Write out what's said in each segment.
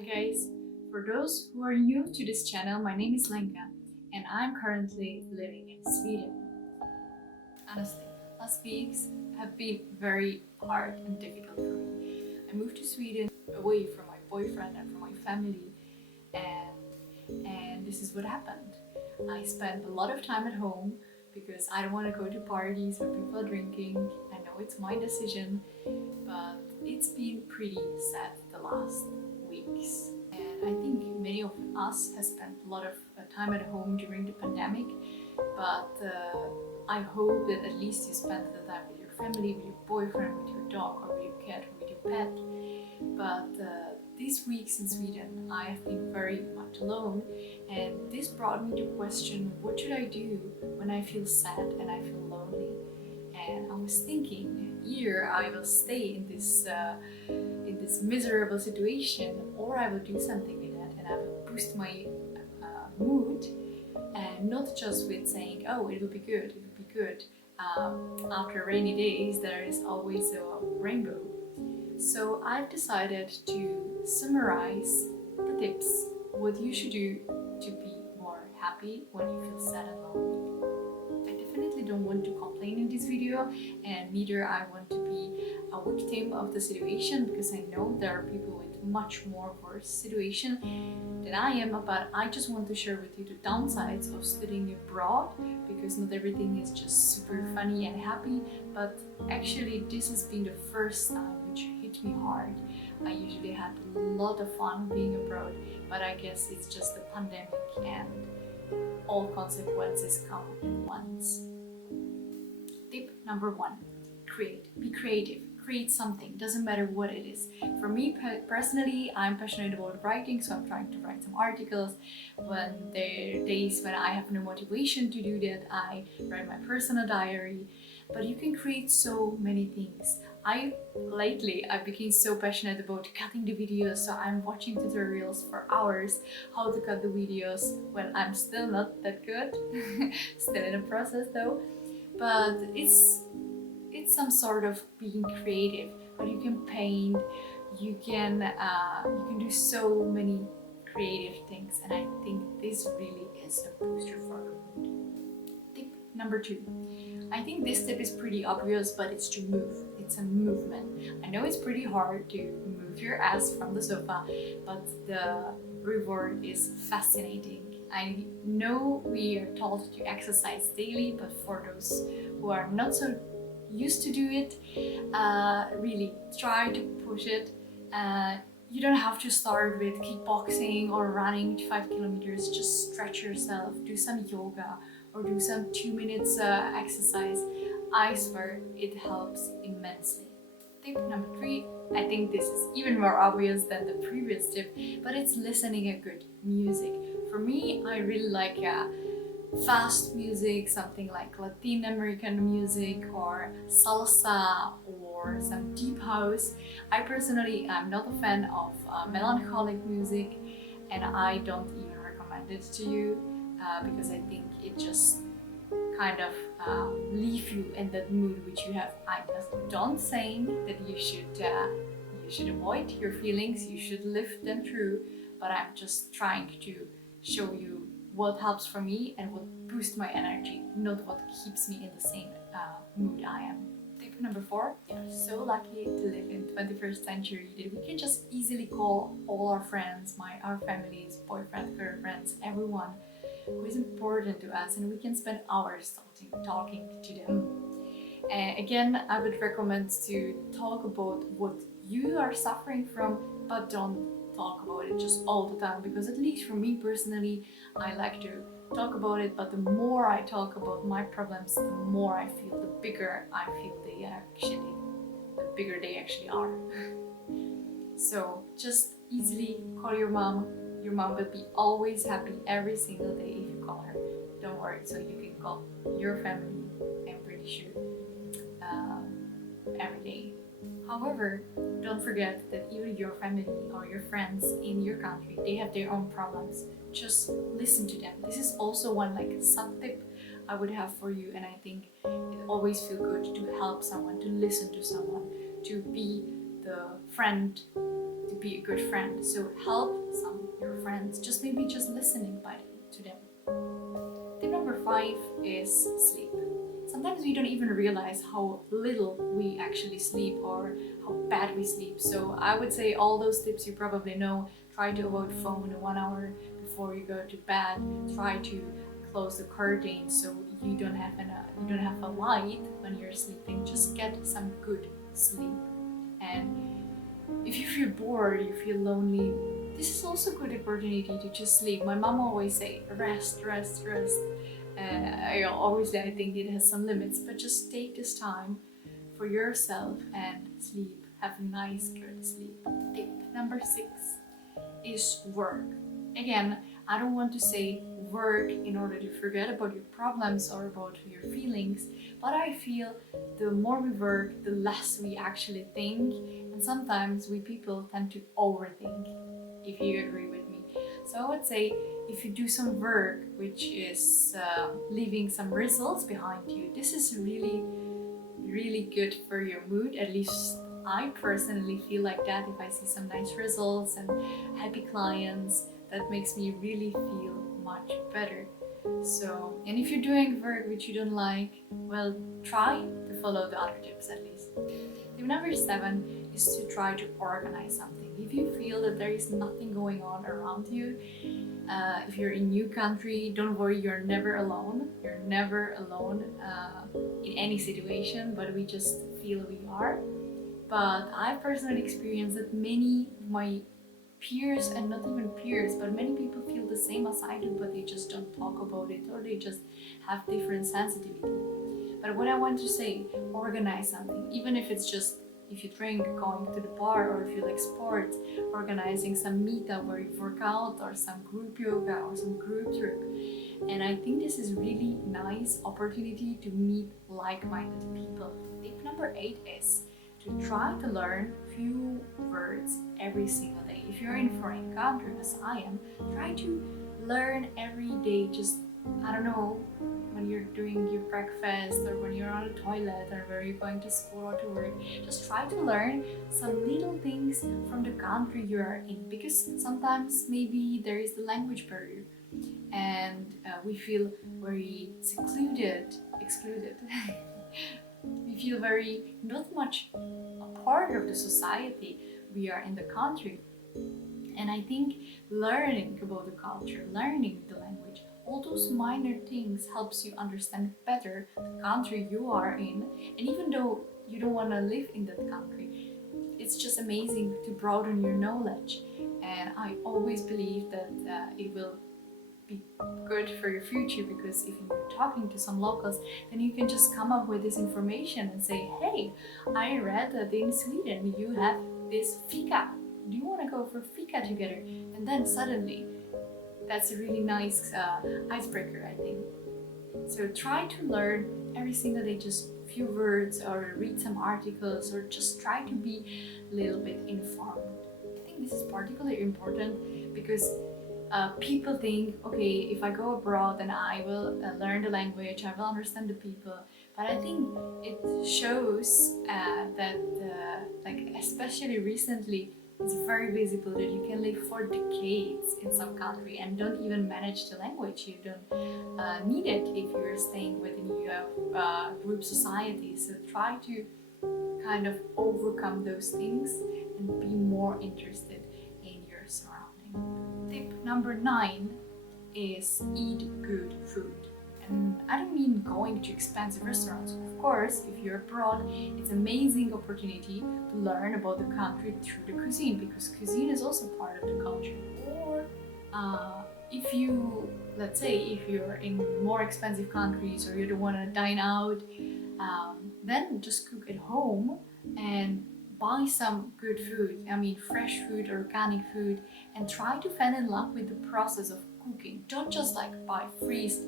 Hi guys, for those who are new to this channel, my name is Lenka and I'm currently living in Sweden. Honestly, last weeks have been very hard and difficult for me. I moved to Sweden away from my boyfriend and from my family, and this is what happened. I spent a lot of time at home because I don't want to go to parties where people are drinking. I know it's my decision, but it's been pretty sad the last weeks. And I think many of us have spent a lot of time at home during the pandemic, but I hope that at least you spend the time with your family, with your boyfriend, with your dog, or with your cat, or with your pet. But these weeks in Sweden, I have been very much alone, and this brought me to question, what should I do when I feel sad and I feel lonely? And I was thinking, either I will stay in this miserable situation, or I will do something with that, and I will boost my mood, and not just with saying, "Oh, it will be good, it will be good." After rainy days, there is always a rainbow. So I've decided to summarize the tips what you should do to be more happy when you feel sad and lonely. I definitely don't want to complain in this video, and neither I want to be a victim of the situation, because I know there are people with much more worse situation than I am, but I just want to share with you the downsides of studying abroad, because not everything is just super funny and happy, but actually this has been the first time which hit me hard. I usually had a lot of fun being abroad, but I guess it's just the pandemic and all consequences come at once. Tip number 1, be creative. Create something, doesn't matter what it is. For me personally, I'm passionate about writing, so I'm trying to write some articles. When there are days when I have no motivation to do that, I write my personal diary. But you can create so many things. Lately I've become so passionate about cutting the videos, so I'm watching tutorials for hours how to cut the videos when I'm still not that good. Still in the process though. But it's some sort of being creative. But you can paint, you can do so many creative things, and I think this really is a booster for the mood. Tip number 2. I think this tip is pretty obvious, but it's to move. It's a movement. I know it's pretty hard to move your ass from the sofa, but the reward is fascinating. I know we are told to exercise daily, but for those who are not so used to do it, really try to push it. You don't have to start with kickboxing or running 5 kilometers. Just stretch yourself, do some yoga, or do some 2 minutes exercise. I swear it helps immensely. Tip number 3, I think this is even more obvious than the previous tip, but it's listening to good music. For me, I really like fast music, something like Latin American music or salsa or some deep house. I personally am not a fan of melancholic music, and I don't even recommend it to you because I think it just kind of leave you in that mood which you have. I just don't saying that you should avoid your feelings, you should live them through, but I'm just trying to show you what helps for me and what boosts my energy, not what keeps me in the same mood I am. Tip number 4, we are so lucky to live in 21st century that we can just easily call all our friends, our families, boyfriends, girlfriends, everyone who is important to us, and we can spend hours talking to them. And again, I would recommend to talk about what you are suffering from, but don't talk about it just all the time, because at least for me personally, I like to talk about it, but the more I talk about my problems, the more I feel, the bigger I feel the bigger they actually are. So just easily call your mom. Your mom will be always happy every single day if you call her. Don't worry, so you can call your family, I'm pretty sure, every day. However, don't forget that even your family or your friends in your country, they have their own problems. Just listen to them. This is also one sub tip I would have for you, and I think it always feels good to help someone, to listen to someone, to be the friend to be a good friend. So help some of your friends, just maybe just listening to them. Tip number 5 is sleep. Sometimes we don't even realize how little we actually sleep or how bad we sleep. So I would say all those tips you probably know. Try to avoid phone 1 hour before you go to bed. Try to close the curtains so you don't have a light when you're sleeping. Just get some good sleep. And if you feel bored, you feel lonely, this is also a good opportunity to just sleep. My mom always say, rest, rest, rest. I think it has some limits, but just take this time for yourself and sleep. Have a nice, good sleep. Tip number 6 is work. Again, I don't want to say work in order to forget about your problems or about your feelings, but I feel the more we work, the less we actually think, and sometimes we people tend to overthink, if you agree with me. So I would say if you do some work which is leaving some results behind you, this is really, really good for your mood. At least I personally feel like that. If I see some nice results and happy clients, that makes me really feel much better. So, and if you're doing work which you don't like, well, try to follow the other tips at least. Tip number 7 is to try to organize something. If you feel that there is nothing going on around you, if you're in a new country, don't worry, you're never alone. You're never alone in any situation, but we just feel we are. But I've personally experienced that many of my peers, and not even peers, but many people feel the same as I do, but they just don't talk about it, or they just have different sensitivity. But what I want to say, organize something, even if it's just if you drink, going to the bar, or if you like sports, organizing some meetup where you work out, or some group yoga, or some group trip. And I think this is really nice opportunity to meet like-minded people. Tip number 8 is to try to learn few words every single day. If you're in a foreign country, as I am, try to learn every day. Just, I don't know, when you're doing your breakfast, or when you're on the toilet, or where you're going to school or to work, just try to learn some little things from the country you are in, because sometimes maybe there is the language barrier and we feel very excluded. We feel very not much a part of the society we are in the country. And I think learning about the culture, learning the language, all those minor things helps you understand better the country you are in. And even though you don't want to live in that country, it's just amazing to broaden your knowledge. And I always believe that it will be good for your future, because if you're talking to some locals, then you can just come up with this information and say, hey, I read that in Sweden you have this fika. Do you want to go for fika together? And then suddenly, that's a really nice icebreaker, I think. So try to learn every single day just a few words, or read some articles, or just try to be a little bit informed. I think this is particularly important because people think, okay, if I go abroad, then I will learn the language, I will understand the people. But I think it shows that, like, especially recently, it's very visible that you can live for decades in some country and don't even manage the language. You don't need it if you're staying within your group society. So try to kind of overcome those things and be more interested in your surrounding. Tip number 9 is eat good food. And I don't mean going to expensive restaurants. Of course, if you're abroad, it's an amazing opportunity to learn about the country through the cuisine, because cuisine is also part of the culture. Or if you, let's say, if you're in more expensive countries or you don't want to dine out, then just cook at home and buy some good food. I mean, fresh food, organic food, and try to fall in love with the process of cooking. Don't just like buy freezed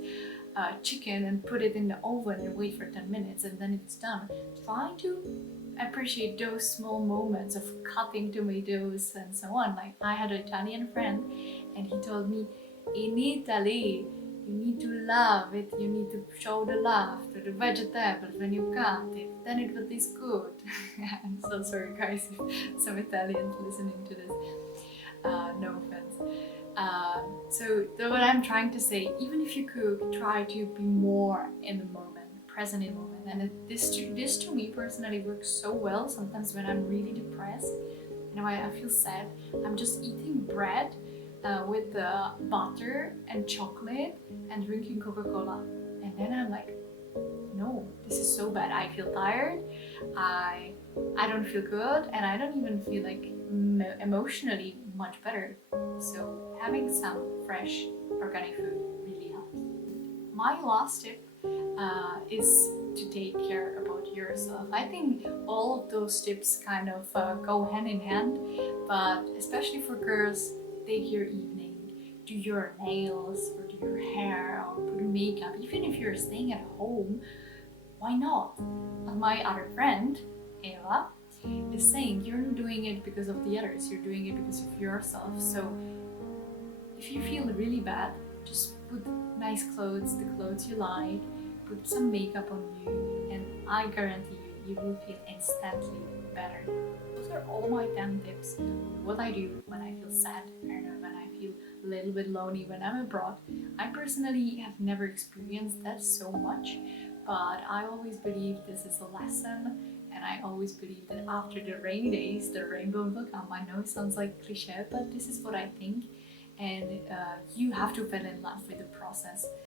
chicken and put it in the oven and wait for 10 minutes and then it's done. Try to appreciate those small moments of cutting tomatoes and so on. Like, I had an Italian friend and he told me, in Italy You need to love it, you need to show the love to the vegetables when you cut it, then it will taste good. I'm so sorry, guys, if some Italians listening to this. No offense. So what I'm trying to say, even if you cook, try to be more in the moment, present in the moment. And this to me personally works so well. Sometimes when I'm really depressed, I feel sad, I'm just eating bread with butter and chocolate and drinking Coca-Cola. And then I'm like, no, this is so bad. I feel tired. I I don't feel good, and I don't even feel like emotionally much better. So having some fresh organic food really helps. My last tip is to take care about yourself. I think all of those tips kind of go hand in hand, but especially for girls, take your evening, do your nails or do your hair or put makeup. Even if you're staying at home, why not? My other friend, Eva, is saying you're not doing it because of the others, you're doing it because of yourself. So if you feel really bad, just put nice clothes, the clothes you like, put some makeup on you, and I guarantee you, you will feel instantly better. Those are all my 10 tips. What I do when I feel sad, when I feel a little bit lonely when I'm abroad. I personally have never experienced that so much, but I always believe this is a lesson, and I always believe that after the rainy days, the rainbow will come. I know it sounds like cliche, but this is what I think, and you have to fall in love with the process.